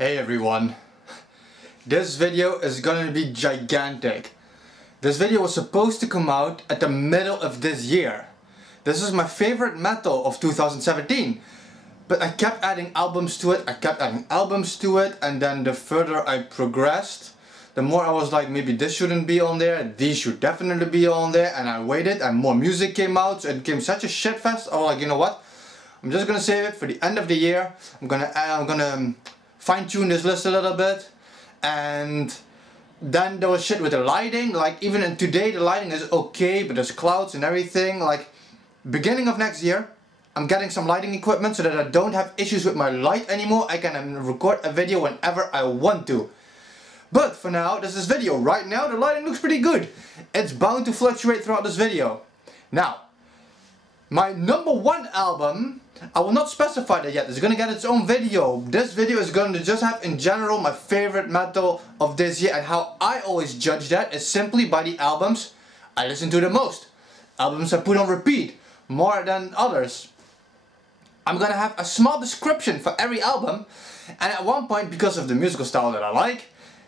Hey everyone, this video is gonna be gigantic. This video was supposed to come out at the middle of this year. This is my favorite metal of 2017. But I kept adding albums to it, and then the further I progressed, the more I was like, maybe this shouldn't be on there, these should definitely be on there, and I waited and more music came out, so it became such a shitfest. I was like, you know what? I'm just gonna save it for the end of the year. I'm gonna fine-tune this list a little bit, and then there was shit with the lighting. Like even in today the lighting is okay, but there's clouds and everything. Like beginning of next year I'm getting some lighting equipment so that I don't have issues with my light anymore. I can record a video whenever I want to. But for now, this is video. Right now the lighting looks pretty good. It's bound to fluctuate throughout this video. Now, my number one album, I will not specify that yet. It's gonna get its own video. This video is going to just have in general my favorite metal of this year, and how I always judge that is simply by the albums I listen to the most. Albums I put on repeat more than others. I'm gonna have a small description for every album, and at one point, because of the musical style that I like,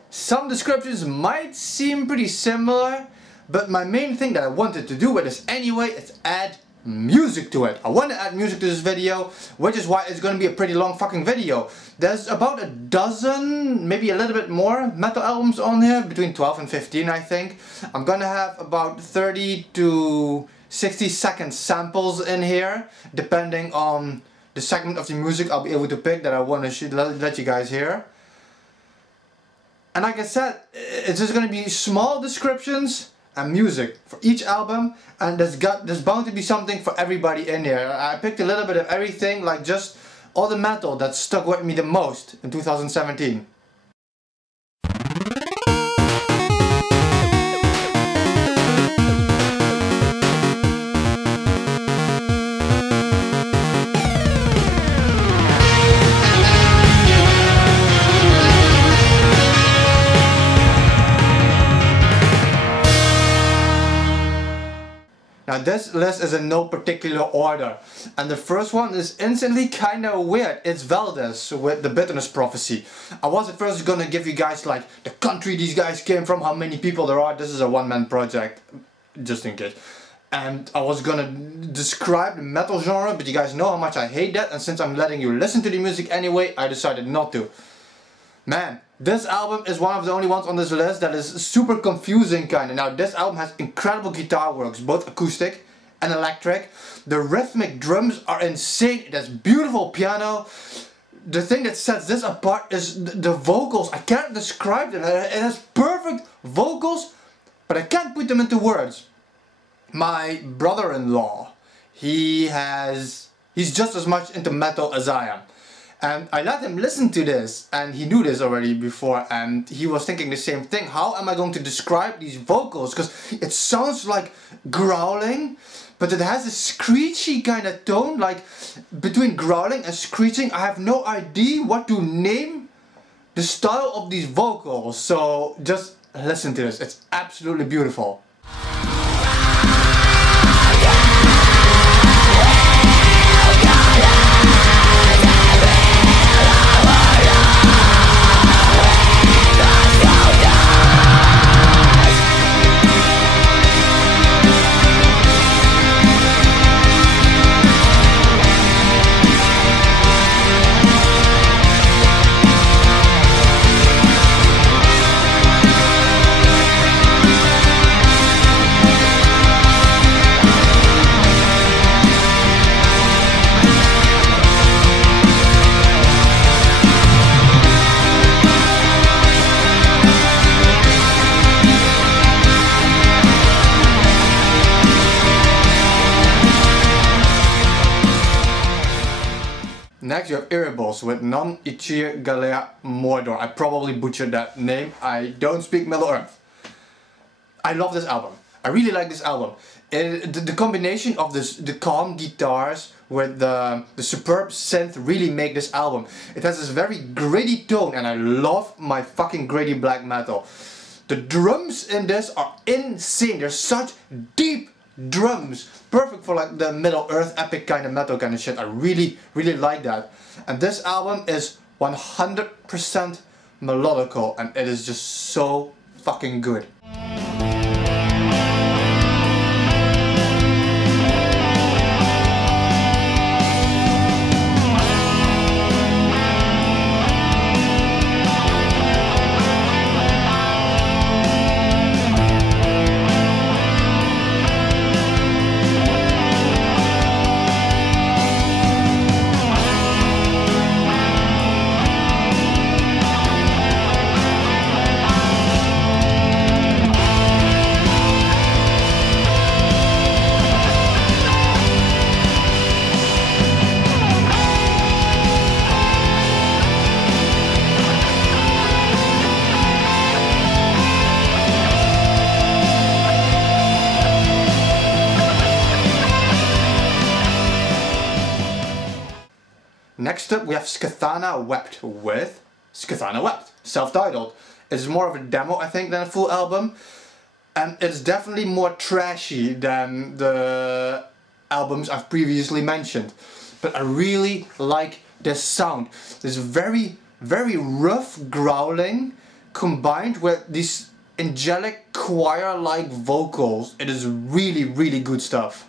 some descriptions might seem pretty similar, but my main thing that I wanted to do with this anyway is add music to it. I want to add music to this video, which is why it's going to be a pretty long fucking video. There's about a dozen, maybe a little bit more metal albums on here, between 12 and 15 I think. I'm gonna have about 30 to 60 second samples in here, depending on the segment of the music I'll be able to pick that I want to let you guys hear. And like I said, it's just going to be small descriptions and music for each album, and there's bound to be something for everybody in here. I picked a little bit of everything, like just all the metal that stuck with me the most in 2017. Now this list is in no particular order, and the first one is instantly kinda weird. It's Valdez with the Bitterness Prophecy. I was at first gonna give you guys like the country these guys came from, how many people there are. This is a one-man project, just in case. And I was gonna describe the metal genre, but you guys know how much I hate that, and since I'm letting you listen to the music anyway, I decided not to. Man, this album is one of the only ones on this list that is super confusing kinda. Now this album has incredible guitar works, both acoustic and electric. The rhythmic drums are insane, it has beautiful piano. The thing that sets this apart is the vocals. I can't describe them. It has perfect vocals, but I can't put them into words. My brother-in-law, he's just as much into metal as I am. And I let him listen to this, and he knew this already before, and he was thinking the same thing. How am I going to describe these vocals? Because it sounds like growling, but it has a screechy kind of tone, like between growling and screeching. I have no idea what to name the style of these vocals, so just listen to this. It's absolutely beautiful. Next you have Irribles with Non Ichir Galia Mordor. I probably butchered that name. I don't speak Middle Earth. I love this album. I really like this album. The combination of the calm guitars with the superb synth really make this album. It has this very gritty tone, and I love my fucking gritty black metal. The drums in this are insane. They're such deep drums, perfect for like the Middle Earth epic kind of metal kind of shit. I really like that. And this album is 100% melodical, and it is just so fucking good. Next up we have Skathana Wept with Skathana Wept, self-titled. It's more of a demo, I think, than a full album, and it's definitely more trashy than the albums I've previously mentioned. But I really like this sound. This very, very rough growling combined with these angelic choir-like vocals. It is really, really good stuff.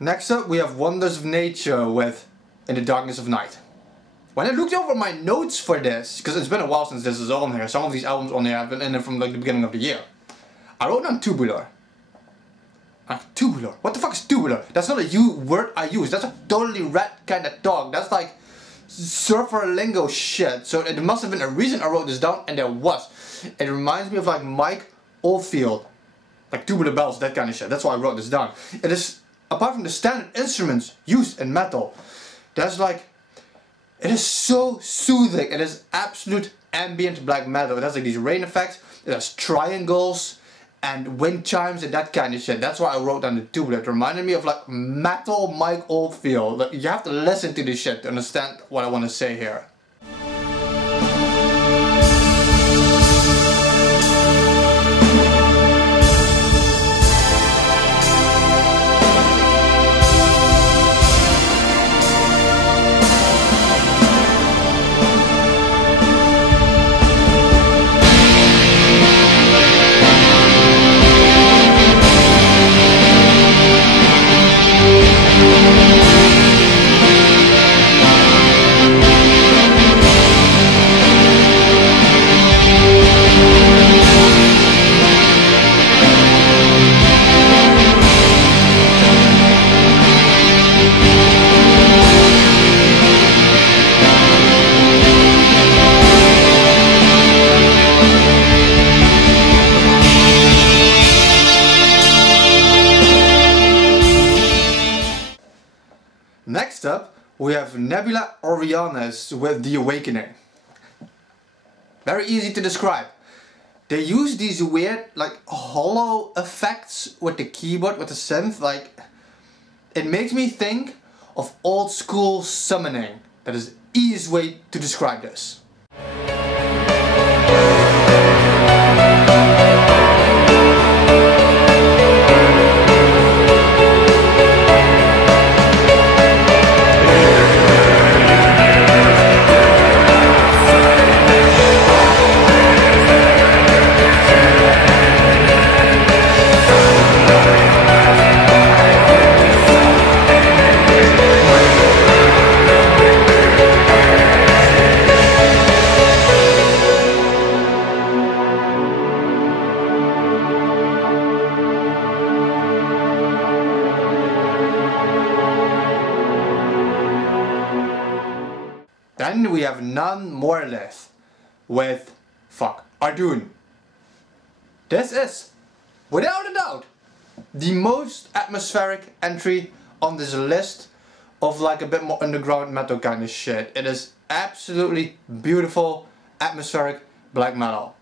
Next up we have Wonders of Nature with In the Darkness of Night. When I looked over my notes for this, because it's been a while since this is on here, some of these albums on here have been in there from like the beginning of the year. I wrote down tubular. Tubular? What the fuck is tubular? That's not a word I use, that's a totally rat kind of talk. That's like surfer lingo shit. So it must have been a reason I wrote this down, and there was. It reminds me of like Mike Oldfield. Like Tubular Bells, that kind of shit. That's why I wrote this down. It is, apart from the standard instruments used in metal, there's like, it is so soothing. It is absolute ambient black metal. It has like these rain effects, it has triangles and wind chimes and that kind of shit. That's why I wrote down the tubular. It reminded me of like metal Mike Oldfield. Like, you have to listen to this shit to understand what I want to say here. Next up, we have Nebula Orionis with The Awakening. Very easy to describe. They use these weird, like, hollow effects with the keyboard, with the synth. Like, it makes me think of old school summoning. That is the easiest way to describe this. Then we have none more less with Ardoon. This is, without a doubt, the most atmospheric entry on this list of like a bit more underground metal kind of shit. It is absolutely beautiful, atmospheric black metal.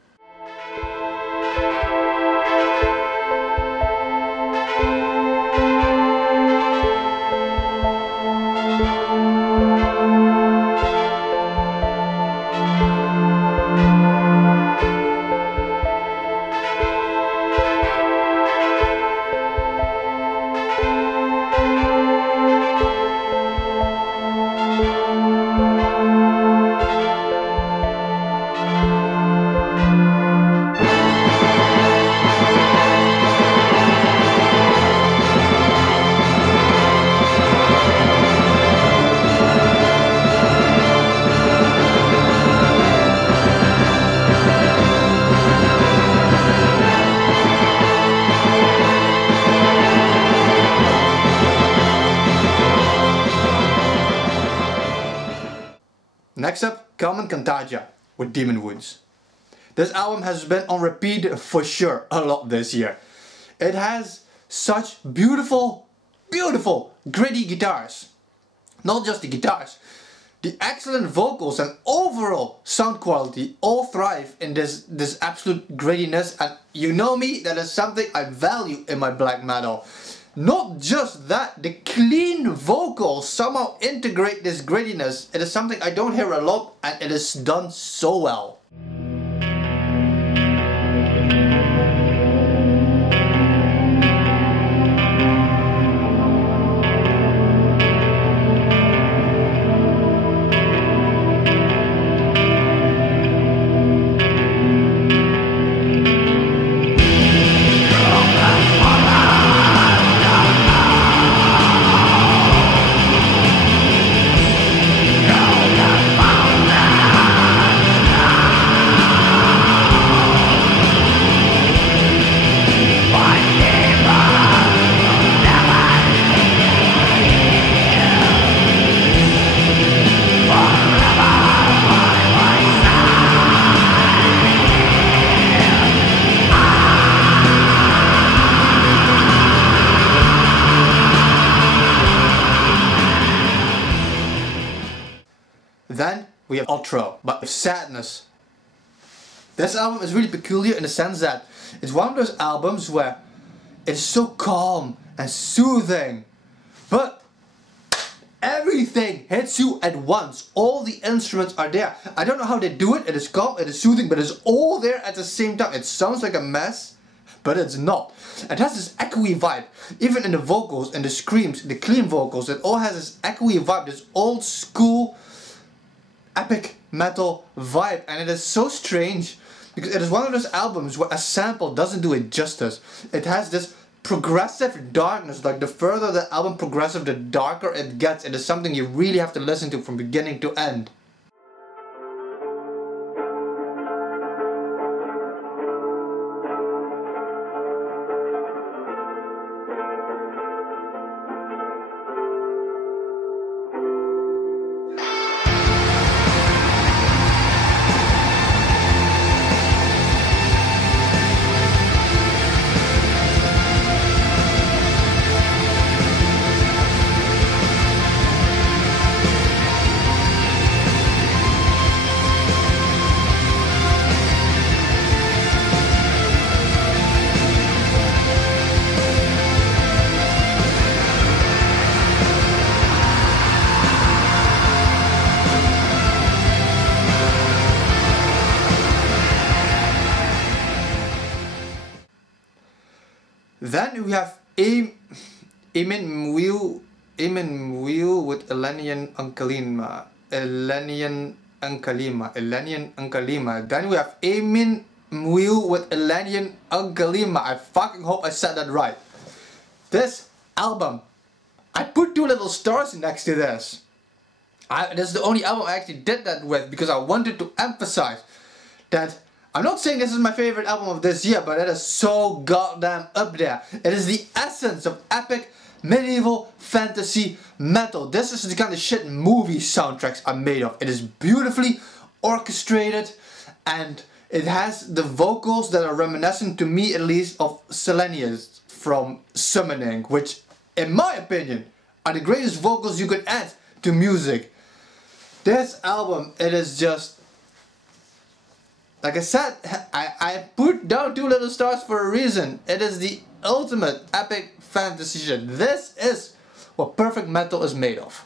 Next up, Carmen Camtasia with Demon Wounds. This album has been on repeat for sure a lot this year. It has such beautiful, beautiful, gritty guitars. Not just the guitars. The excellent vocals and overall sound quality all thrive in this absolute grittiness, and you know me, that is something I value in my black metal. Not just that, the clean vocals somehow integrate this grittiness. It is something I don't hear a lot, and it is done so well. Then we have Outro, but with sadness. This album is really peculiar in the sense that it's one of those albums where it's so calm and soothing, but everything hits you at once. All the instruments are there. I don't know how they do it. It is calm, it is soothing, but it's all there at the same time. It sounds like a mess, but it's not. It has this echoey vibe, even in the vocals and the screams, the clean vocals. It all has this echoey vibe, this old school epic metal vibe, and it is so strange because it is one of those albums where a sample doesn't do it justice. It has this progressive darkness, like the further the album progresses, the darker it gets. It is something you really have to listen to from beginning to end. Then we have Amon Wheel with Elenian Ankalima. Then we have Amon Wheel with Elenian Ankalima. I fucking hope I said that right. This album, I put 2 little stars next to this. This is the only album I actually did that with because I wanted to emphasize that I'm not saying this is my favorite album of this year, but it is so goddamn up there. It is the essence of epic, medieval, fantasy metal. This is the kind of shit movie soundtracks are made of. It is beautifully orchestrated and it has the vocals that are reminiscent, to me at least, of Selenius from Summoning, which in my opinion are the greatest vocals you could add to music. This album, it is just, like I said, I put down 2 little stars for a reason. It is the ultimate epic fantasy shit. This is what perfect metal is made of.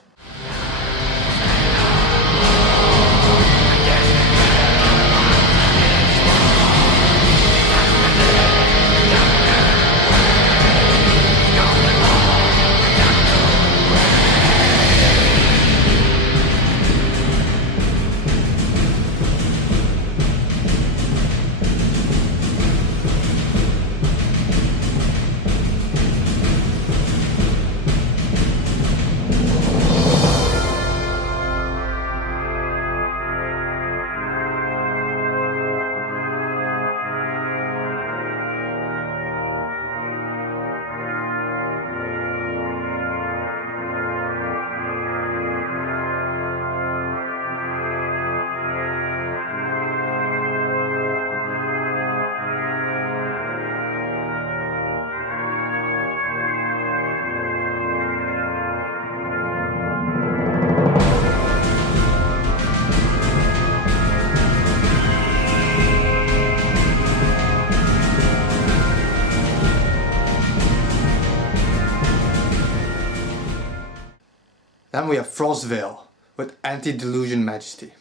Then we have Frostvale with Anti-Delusion Majesty.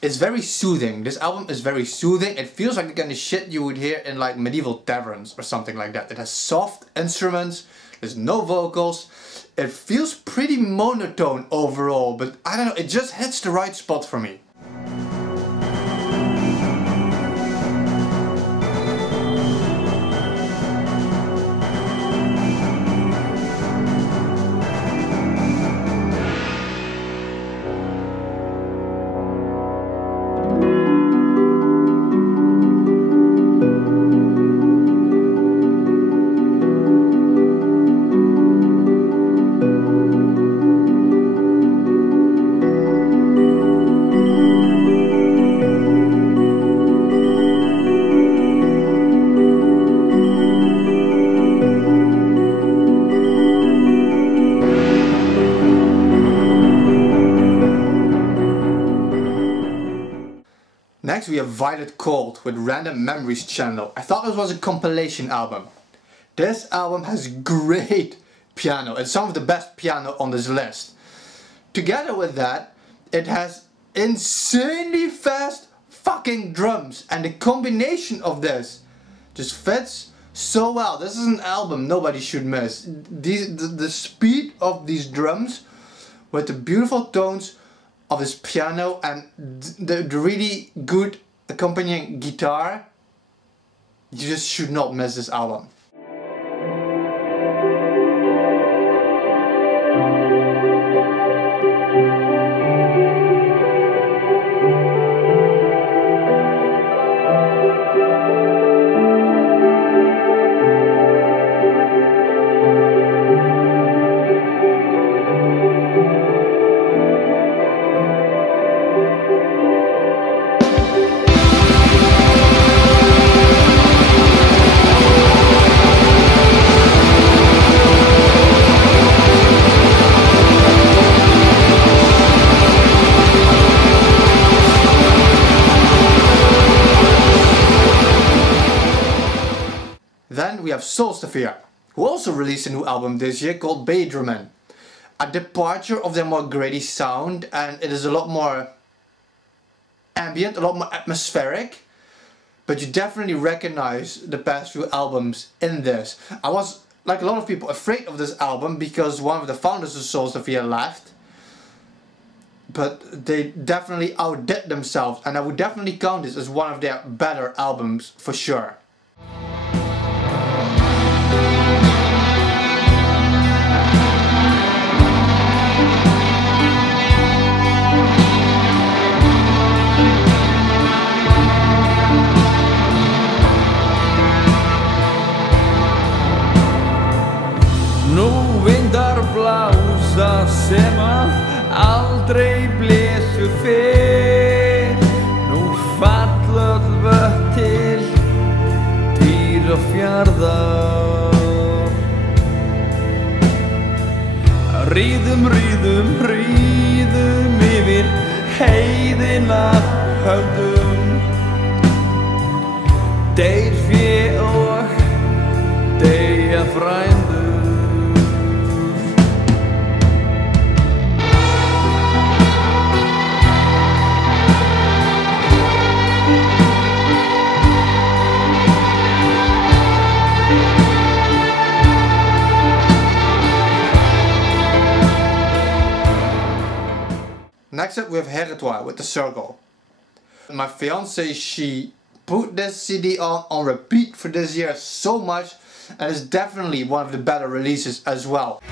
It's very soothing. This album is very soothing. It feels like the kind of shit you would hear in like medieval taverns or something like that. It has soft instruments, there's no vocals. It feels pretty monotone overall, but I don't know, it just hits the right spot for me. Next we have Violet Colt with Random Memories Channel. I thought this was a compilation album. This album has great piano. It's some of the best piano on this list. Together with that, it has insanely fast fucking drums. And the combination of this just fits so well. This is an album nobody should miss. The speed of these drums with the beautiful tones of his piano and the really good accompanying guitar, you just should not miss this album. Then we have Salsa Fear, who also released a new album this year called Baydrumen. A departure of their more gritty sound, and it is a lot more ambient, a lot more atmospheric, but you definitely recognize the past few albums in this. I was, like a lot of people, afraid of this album because one of the founders of Salsa Fear left, but they definitely outdid themselves, and I would definitely count this as one of their better albums for sure. No way. rosa sem að aldrei blésur fyrr. Nú fallað vötn til Dýrafjarðar. Ríðum, ríðum, ríðum yfir heiðina höfðum. Deyr fé og deyja frændur. Next up we have RetroDeath with The Circle. My fiance, she put this CD on repeat for this year so much, and it's definitely one of the better releases as well.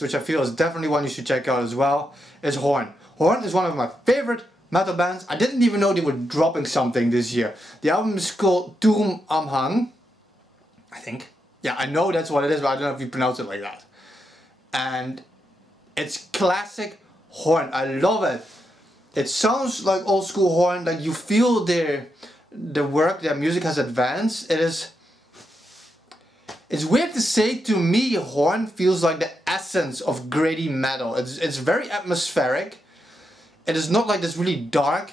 Which I feel is definitely one you should check out as well, is Horn. Horn is one of my favorite metal bands. I didn't even know they were dropping something this year. The album is called Turm am Hang, I think. Yeah, I know that's what it is, but I don't know if you pronounce it like that. And it's classic Horn. I love it. It sounds like old school Horn, like you feel their work, their music has advanced. It's weird to say, to me Horn feels like the essence of gritty metal. It's very atmospheric. It is not like this really dark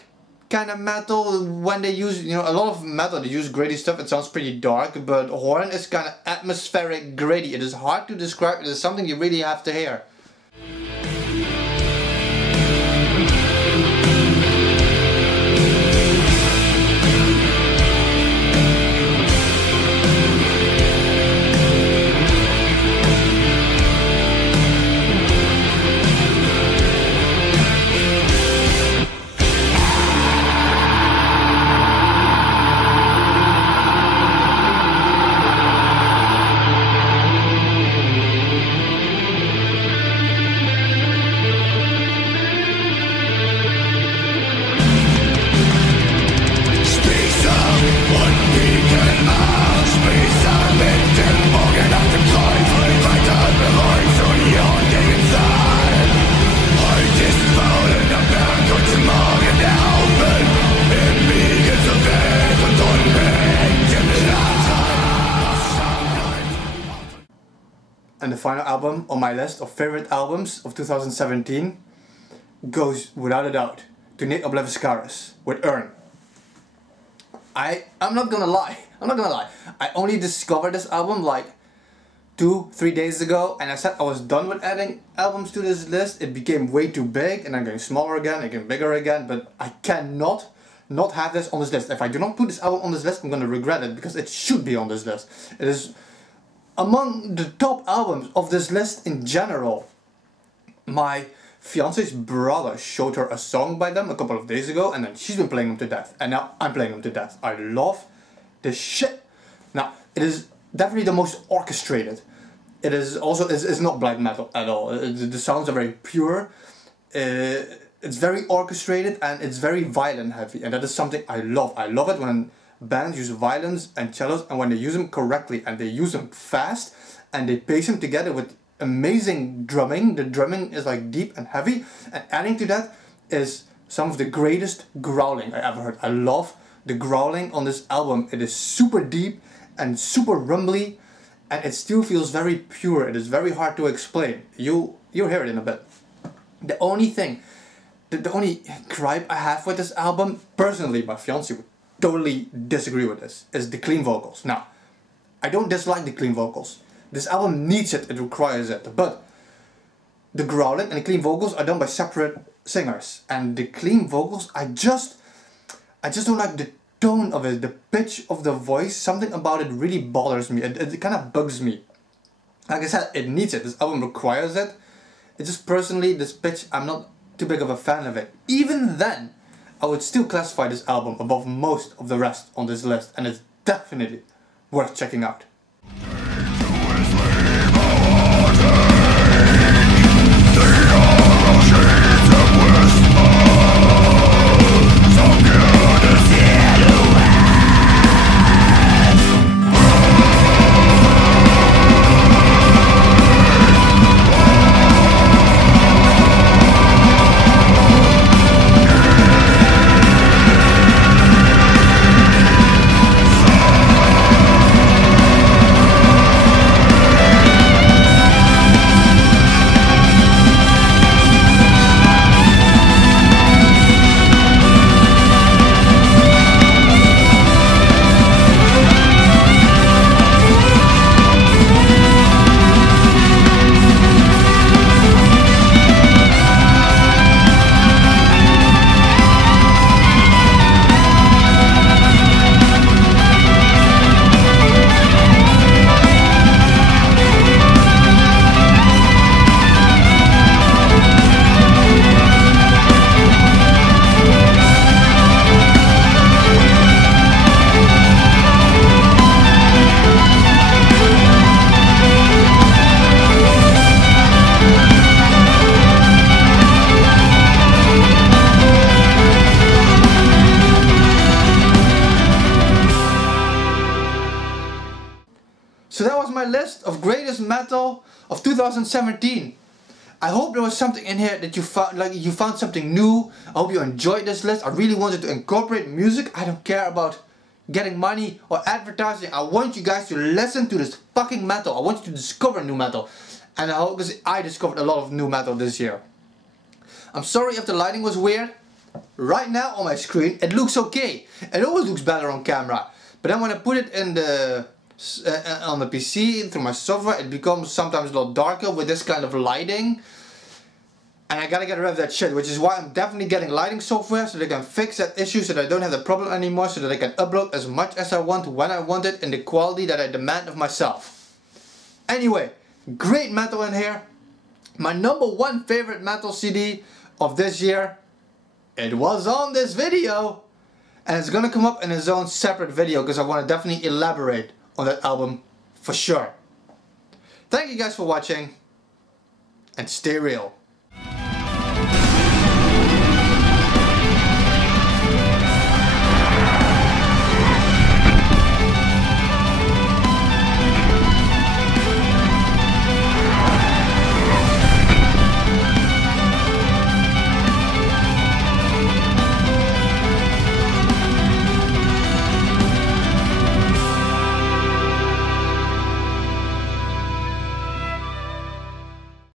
kind of metal. When they use, you know, a lot of metal, they use gritty stuff, it sounds pretty dark, but Horn is kind of atmospheric gritty. It is hard to describe, it is something you really have to hear. And the final album on my list of favorite albums of 2017 goes, without a doubt, to Levis Kara with Earn. I'm not gonna lie, I only discovered this album like 2-3 days ago, and I said I was done with adding albums to this list. It became way too big, and I'm getting smaller again, I'm getting bigger again, but I cannot not have this on this list. If I do not put this album on this list, I'm gonna regret it, because it should be on this list. It is among the top albums of this list in general. My fiance's brother showed her a song by them a couple of days ago, and then she's been playing them to death, and now I'm playing them to death. I love this shit. Now, it is definitely the most orchestrated. It is also, it's not black metal at all. The sounds are very pure. It's very orchestrated, and it's very violin heavy, and that is something I love. I love it when bands use violins and cellos, and when they use them correctly, and they use them fast, and they pace them together with amazing drumming. The drumming is like deep and heavy, and adding to that is some of the greatest growling I ever heard. I love the growling on this album. It is super deep and super rumbly, and it still feels very pure. It is very hard to explain. You'll hear it in a bit. The only thing, the only gripe I have with this album, personally, my fiance would totally disagree with this, is the clean vocals. Now, I don't dislike the clean vocals. This album needs it, it requires it, but the growling and the clean vocals are done by separate singers, and the clean vocals, I just don't like the tone of it, the pitch of the voice. Something about it really bothers me. It kind of bugs me. Like I said, it needs it. This album requires it. It's just personally, this pitch, I'm not too big of a fan of it. Even then, I would still classify this album above most of the rest on this list, and it's definitely worth checking out. So that was my list of greatest metal of 2017. I hope there was something in here that you found something new. I hope you enjoyed this list. I really wanted to incorporate music. I don't care about getting money or advertising. I want you guys to listen to this fucking metal. I want you to discover new metal. And I hope, because I discovered a lot of new metal this year. I'm sorry if the lighting was weird. Right now on my screen it looks okay. It always looks better on camera. But then when I put it in the on the PC through my software, it becomes sometimes a lot darker with this kind of lighting, and I gotta get rid of that shit, which is why I'm definitely getting lighting software so they can fix that issue, so that I don't have the problem anymore, so that I can upload as much as I want when I want it in the quality that I demand of myself. Anyway, great metal in here. My #1 favorite metal CD of this year, it was on this video, and it's gonna come up in its own separate video because I want to definitely elaborate on that album for sure. Thank you guys for watching, and stay real.